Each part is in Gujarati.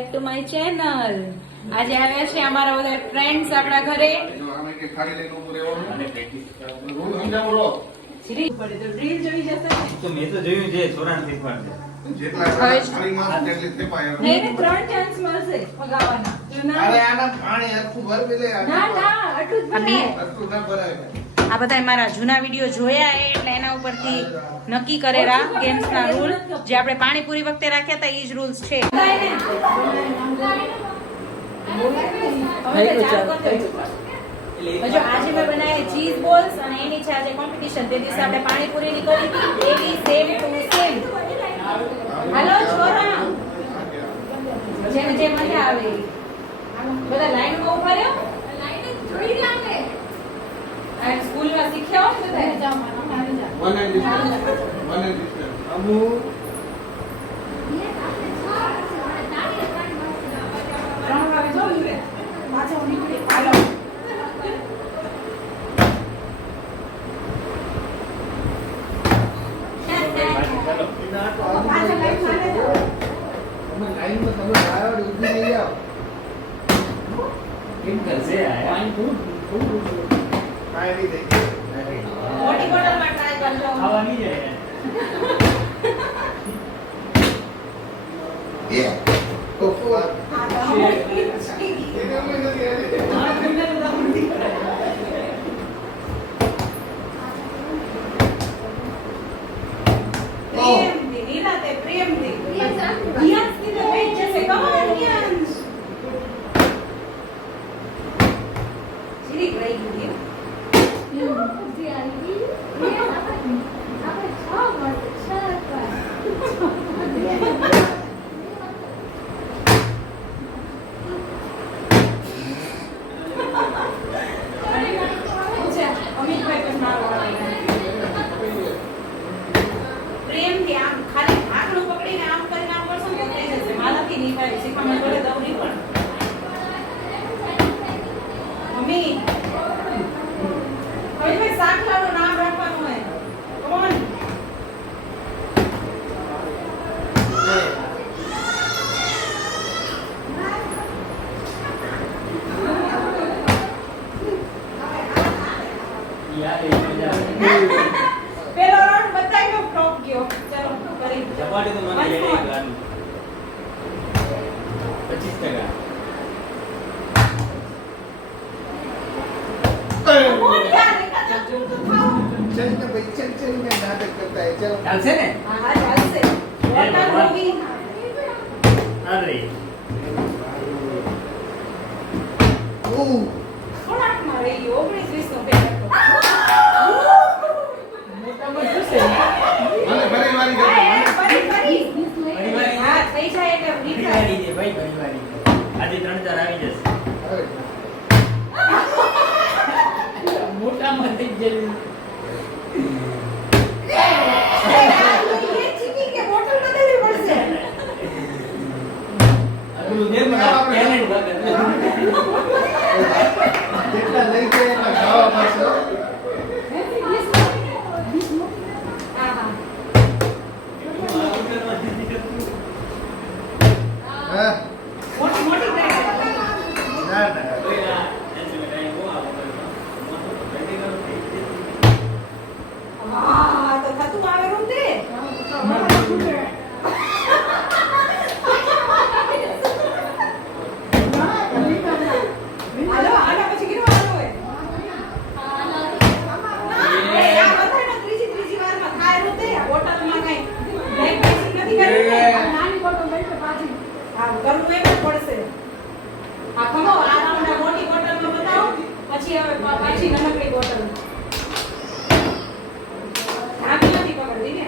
Back to my channel. આજે આવ્યા છે અમારા બધા ફ્રેન્ડ્સ આપણા ઘરે. આ બધા મારા જૂના વિડીયો જોયા એટલે એના ઉપરથી નક્કી કરેલા ગેમ્સના રૂલ જે આપણે પાણીપુરી વખતે રાખ્યા હતા એ જ રૂલ્સ છે. જો આજે મેં બનાવ્યા ચીઝ બોલ્સ અને એની છે આજે કોમ્પિટિશન. તે દિવસે આપણે પાણીપુરીની કરી હતી એવી સેમ ટુ સેમ. હાલો છોરા, જેને જે મજા આવે બધા લાઈનમાં ઉભા રહ્યો. સ્કૂલમાં શીખ્યા હોય બધા. મોટી બોટલમાં ટ્રાય કરજો. ખાવાની છે. પેલો રાઉન્ડ બતાવ્યો ફ્લોપ ગયો. ચલો કરી જવાડે તો મને લેડે ગાડી 25%. ચાલશે ને? હા ચાલશે. વોટર મૂવી અરે થોડાક માં રહી 19-20 નો પેટ મોટા માં જશે. મને પરિવારી હા થઈ જાય એટલે પરિવારી છે ભાઈ. પરિવારી આજે 3000 આવી જશે. મોટા માં થઈ જશે. જેટલા લઈ જાય એટલા ખાવા પડશે. મોટી મોટી ના ના તો થતું આવે રૂમ તે પછી હવે પાછી નમકડી બોટલ નાની નથી પકડતી ને.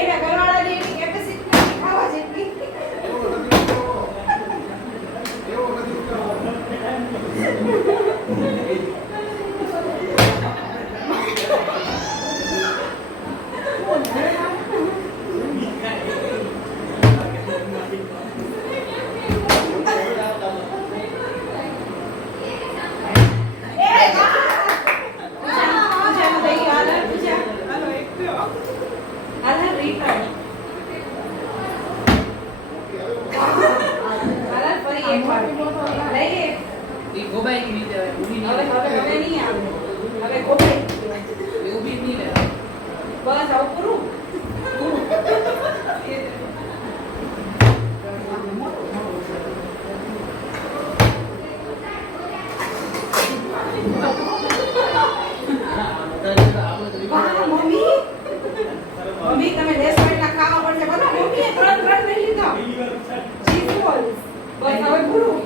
એના ઘરવાળાની એની કેપેસિટી ખાવા જેટલી. નહીં આવે. હવે ગોપાઈ એવું બી નહીં લે. બસ આવું પૂરું. વાહ, મમ્મી મમ્મી તમે રેસ્ટોરન્ટના ખાવા પડશે બધા મમ્મીએ ત્રણ લઈ લીધા ચીઝ બોલ્સ બસ હવે પૂરું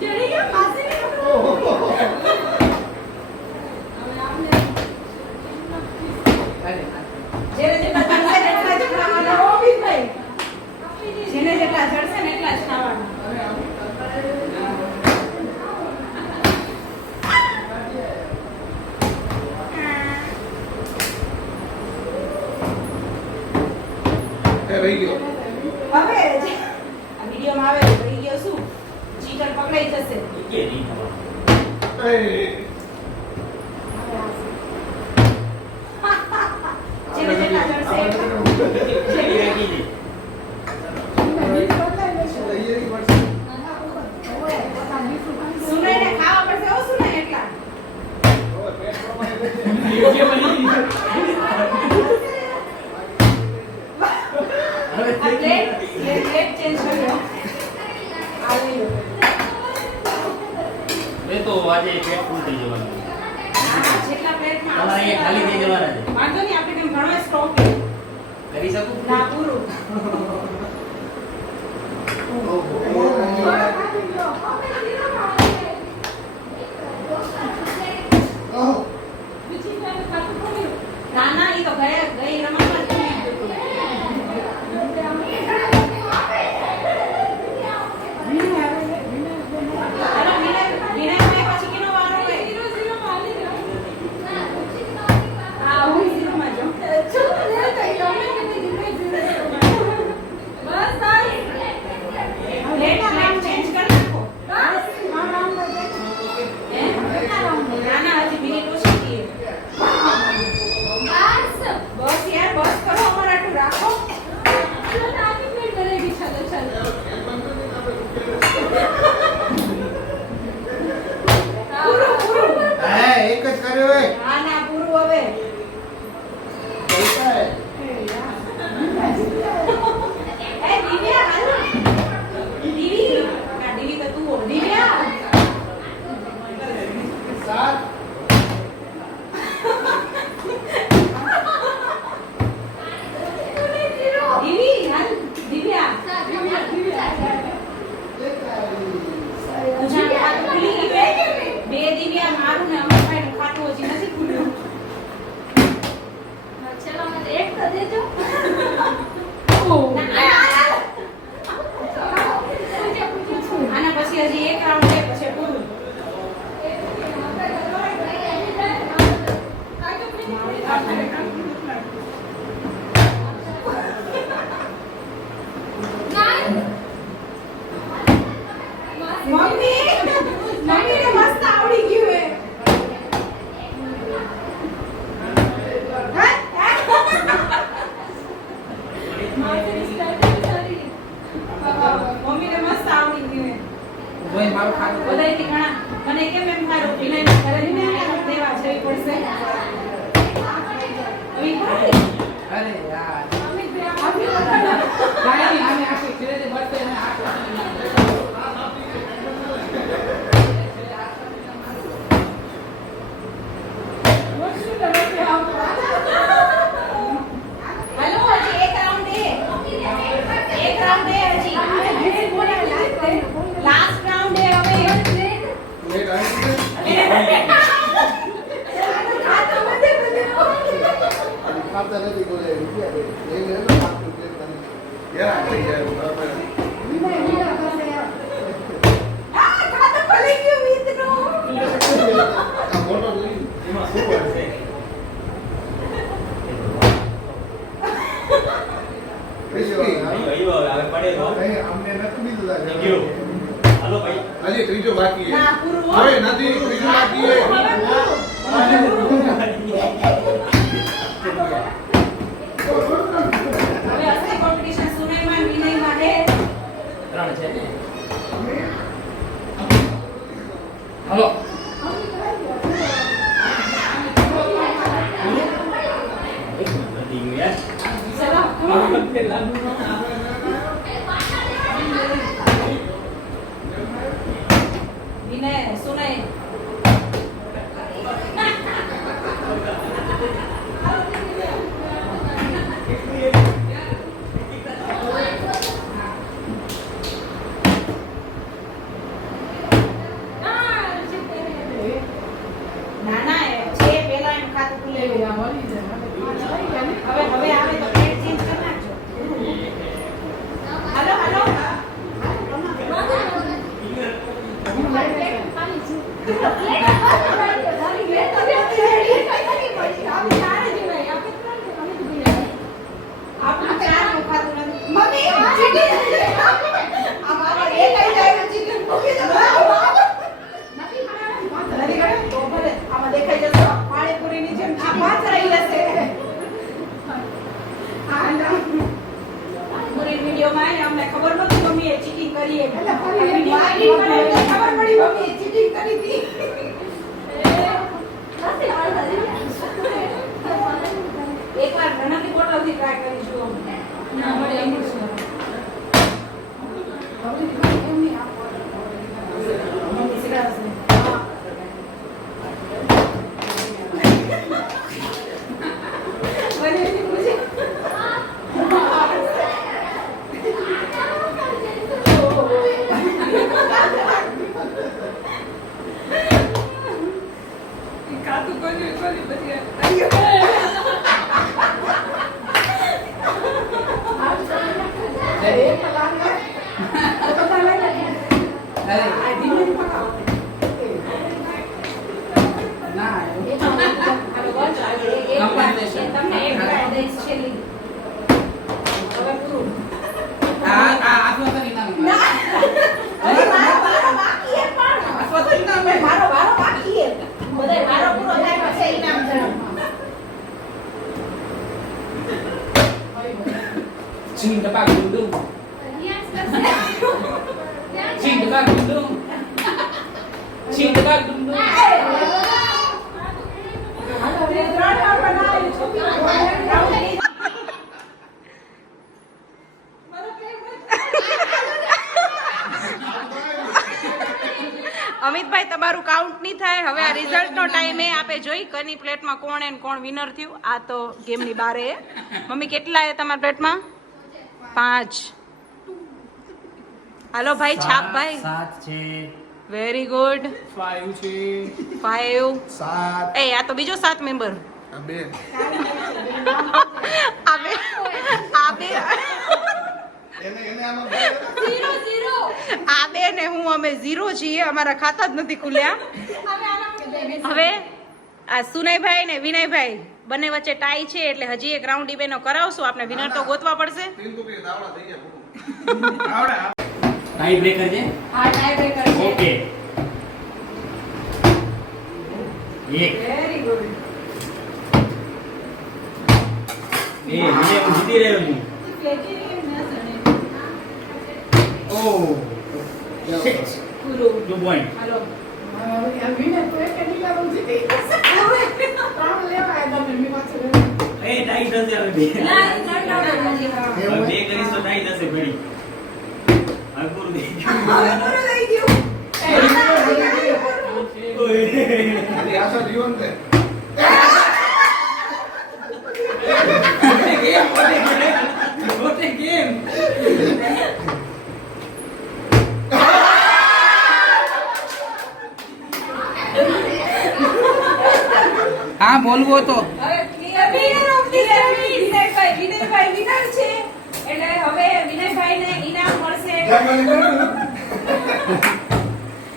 જડી ગયા પાસે જેને જેટલા ચડશે ને એટલા જ ખાવાના હો ભાઈ જેને જેટલા ચડશે ને એટલા જ ખાવાના રહી ગયો. હવે આ વિડીયોમાં આવે રહી ગયો શું ચીટર પકડાઈ જશે એ, જેને જેટલા ચડશે એટલા સુનાઈને ખાવા પડશે હો સુનાઈ એટલા આ પ્લેટ ચેન્જ કરી લો આવી લો મેં તો આજે પેટ ફૂલ થઈ જવાનું. જેટલા પ્લેટમાં તમારે અહીંયા ખાલી થઈ જવાના છે. વાંધો નહીં આપણે કેમ ઘણો સ્ટોક છે કરી શકું? ના પૂરું ઓહો. ના ના ઈ તો ગઈ રમતમાં જ હાલો વિનય પછી કેનો વારો હોય 0-0 માં આલી ગયો હા હું 0 માં જાઉં ચલો લે તઈ તમે કે બસ ભાઈ પ્લેટ ચેન્જ કરી નાખો બસ ના ના હજી મિનિટ ઓછી છે બસ યાર બસ કરો અમારા આટલું રાખો ચલો નાની પ્લેટ બનેગી ચલો ચલો પૂરું હે, એક જ કર્યો હે. હા ના પૂરું હવે પૈસા હે. એ દિવ્યા હાલો દીવી ના દીવી તો તું હો દિવ્યા સાત. દીવી હાલ દિવ્યા જાણે આ તો ખુલી ગયું બે દિવ્યા મારું ને અમરભાઈ નું ખાતું હજી નથી ખુલ્યું એક તો દેજો આના પછી હજી એક રાઉન્ડ છે પછી પૂરું મમ્મી મમ્મીને મસ્ત આવડી ગયું હે મમ્મીને મસ્ત આવડી ગયું હે ભાઈ મારું ખાતું બધાયથી ઘણા મને કેમ એમ મારો વિનયને ઘરે લઈને દેવા જવી પડશે હવે ભાઈ અરે યાર મમ્મી કાઈ નહીં આને આખી ધીરે ધીરે મળતે ને हेलो हजी एक राउंड है हजी लास्ट राउंड है હવે પ્લેટ આવી ગઈ. ખાતા નથી બોલે રૂપિયા દે. એ લે ને ખાતું પ્લેટ કરી. યાર આપણે યાર બરાબર. આ ખાતું ખોલી ગયું મિત્રો આ મોટો લઈ. એમાં શું હોય છે? ક્રિસ્પી. આવ્યો હવે પડે તો નહીં, અમને નથી દીધું તારે. થઈ ગયું. હાલો ભાઈ. હજી ત્રીજો બાકી છે. ના પૂરું હો. હવે નથી, ત્રીજો બાકી છે. હવે પૂરું. હવે અસલી કોમ્પિટિશન સુનયમાં વિનયમાં હે 3 છે ને? હાલો સુનાઈ નાના છે પેલા એમ ખાતું ખુલે આ મળી જાય. હવે આવે તો પ્લેટ ચેન્જ કરી નાખજો હાલો હાલો આપણું ચાર નું ખાતું નથી તો ભલે આમાં દેખાઈ જશે પાણીપુરીની જેમ આ પાંચ રહી જશે પૂરી વિડીયોમાં એને અમને ખબર નહોતી મમ્મીએ ચીટિંગ કરી એમ. ખબર પડી મમ્મીએ ચીટિંગ કરી હતી એકવાર ઘણાથી બોટલથી ટ્રાય કરીશું ના મળે એમ જ છે. મમ્મી શીખવાડશે. મને એની પૂછે કાતું કોની પછી ના, તમને એક દઈશ છેલ્લી હવે પૂરું આટલો કરી નાખ. મારો વારો બાકી છે બધાય વારો પૂરો થાય પછી ઇનામ જણાવો Ching the bag dum. Ching the bag dum. Ching the bag dum. Amitbhai તમારું કાઉન્ટ નહીં થાય હવે આ રિઝલ્ટનો ટાઈમ એ આપે જોઈ કની પ્લેટમાં કોણ એન્ડ કોણ વિનર થયું આ તો ગેમની બારે મમ્મી કેટલા એ તમારા પ્લેટમાં 5 હાલો ભાઈ છાપ ભાઈ 7 છે વેરી ગુડ 5 છે. 5 સાત એ આ તો બીજો 7 મેમ્બર આ બે આ બે એને આમાં બે આ બે ને હું અમે 0 છીએ અમારા ખાતા જ નથી ખુલ્યા હવે આ સુનયભાઈ ને વિનયભાઈ બંને વચ્ચે ટાઈ છે એટલે હજી એક રાઉન્ડ ઇવેનો કરાવશું આપણે વિનર તો ગોતવા પડશે તીન તો કે દાવડા થઈ ગયા આવડા ટાઈ બ્રેકર છે હા ટાઈ બ્રેકર છે ઓકે એક વેરી ગુડ એ મને હું જીતી રહ્યો છું ઓ શિટ પૂરું 2 પોઈન્ટ હાલો એ ટાઈ થશે હવે બે હવે બે કરીશ તો ટાઈ થશે ઘડી હવે પૂરું થઈ ગયું ઓય આશા જીવન છે What a game! હા બોલવો તો હવે clear winner of the Vinaybhai winner છે એટલે હવે વિનયભાઈને ઇનામ મળશે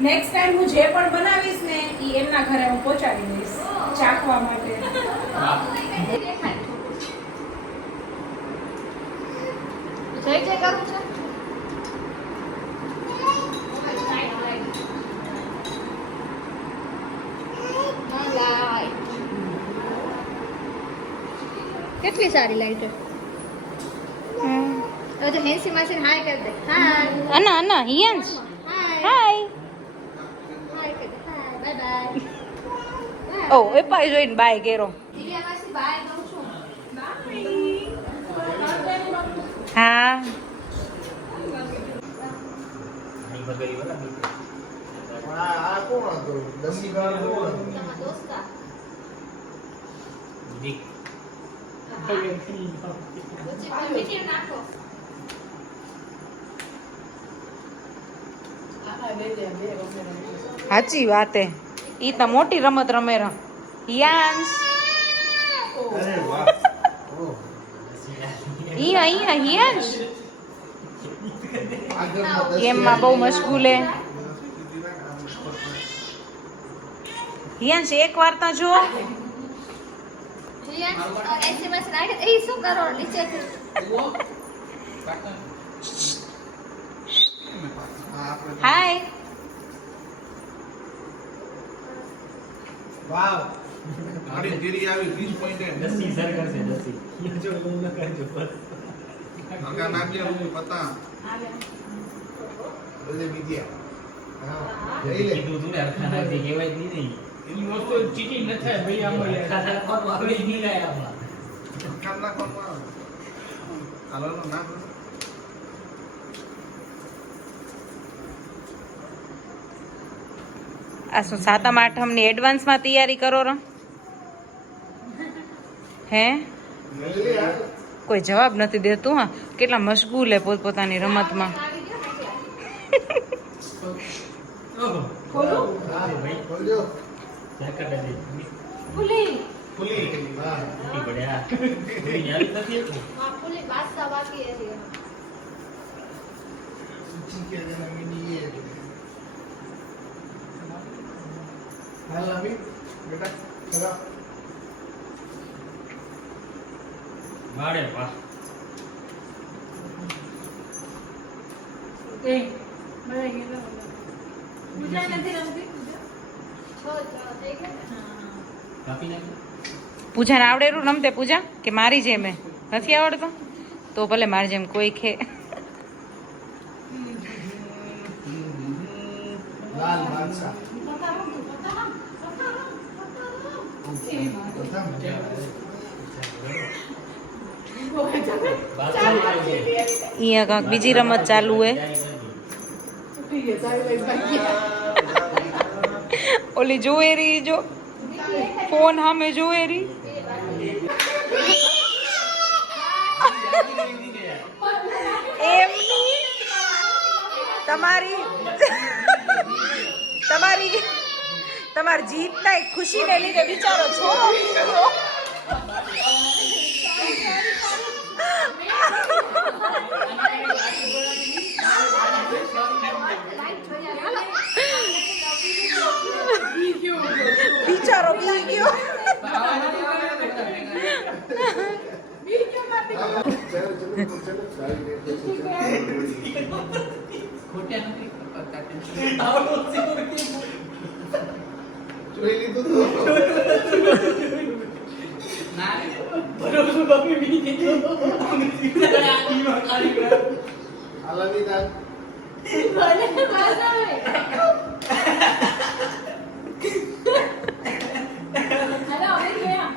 નેક્સ્ટ ટાઈમ હું જે પણ બનાવીશ ને ઈ એમના ઘરે હું પહોંચાડી દઈશ ચાખવા માટે જય જય કરું છું કેટલી સારી લાઈટ હવે તો હેન્સી માસી હાય કરી દે હાય અના અના હિયાંશ હાય હાય હાય કરી દે હાય બાય બાય ઓ એ પાઈ જોઈને બાય કેરો દિવ્યા માસી બાય કહું છું હા અહીં બગડી વાલા આ કોણ હતો? દસી ગાળ કોણ હતો? તમારા દોસ્તા. બી ઊંચી પર મીઠી નાખો. સાચી વાત હે ઈ તો મોટી રમત રમે ર હિયાંશ અરે વાહ ઓહ ઈ અહીંયા હિયાંશ આગળમાં ગેમમાં બહુ મશગુલ હે હિયાંશ એક વાર તો જો રિયા એસએમએસ નાખે એ શું કરો નીચેથી હાય વાવ મારી ગીરી આવી 20 પોઈન્ટ દસી સર કરશે દસી જો હું ન કરજો બસ આગા નાખ્યા હું પતા બોલે બીજ્યા હા લઈ લે કીધું તું ને અરખાના થી કહેવાય જ નહીં એની વસ્તુ ચીટિંગ ન થાય ભાઈ આમાં ખાતા કોણ વાપરી જ નહીં ગયા આમાં કામ ના કોણ હાલો ના આ શું સાતમ આઠમની એડવાન્સમાં તૈયારી કરો રો હે લઈ લે યાર કોઈ જવાબ નથી દેતું હા કેટલા મશગુલ હે પોતપોતાની રમતમાં ઓહો હા ભાઈ બોલજો જાકર દે ફૂલી ફૂલી હા ઈ બડ્યા ઈ યાદ નથી ફૂલી બાદશાહ બાકી છે સૂચી કે જના મિની ये हाल अभी बेटा चलो વાડે વાહ કાપી નાખ પૂજાને આવડેલું રમતે પૂજા કે મારી જેમ હે નથી આવડતો તો ભલે મારી જેમ કોઈ ખે लाल बादशाह અહીંયા કાંક બીજી રમત ચાલુ હે ઓલી જોવે રહી જો ફોન સામે જોવે રહી એમની તમારી તમારી જીતના એક ખુશીને લીધે બિચારો છોરો ગયો બિચારો બી ગયો ખોટ્યા નથી કરતા જોઈ લીધું તો ના ભરોસો બાપી મી ગયો હાલાની દાલ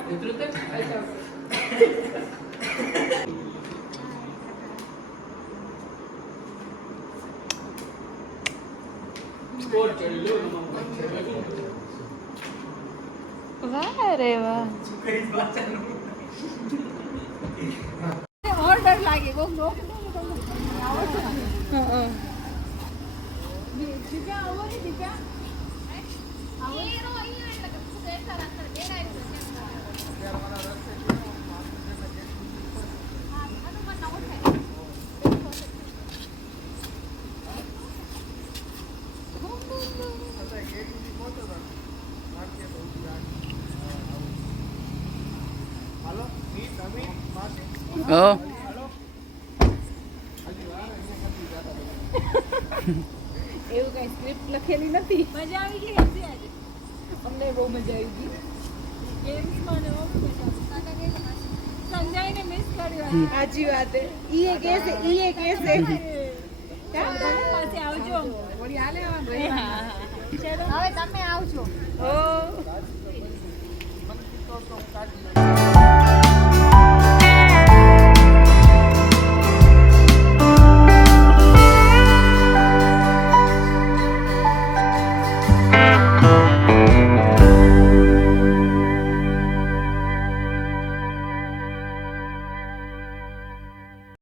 એટલું તો સ્કોર ચડી લો વાહ રે વાહ ઓર્ડર લાગે બહુ લોક હાલો મી તમે માસી ઓ એવું કઈ સ્ક્રિપ્ટ લખેલી નથી મજા આવી ગઈ હશે આજે અમને બહુ મજા આવી ગઈ ગેમ્સમાં ને બહુ મજા આવી સંજયને મિસ કર્યો સાચી વાત હે ઈ કેસે પાસે આવજો વળી હાલે આવવાનું હવે તમે આવજો ઓ તો કાઢી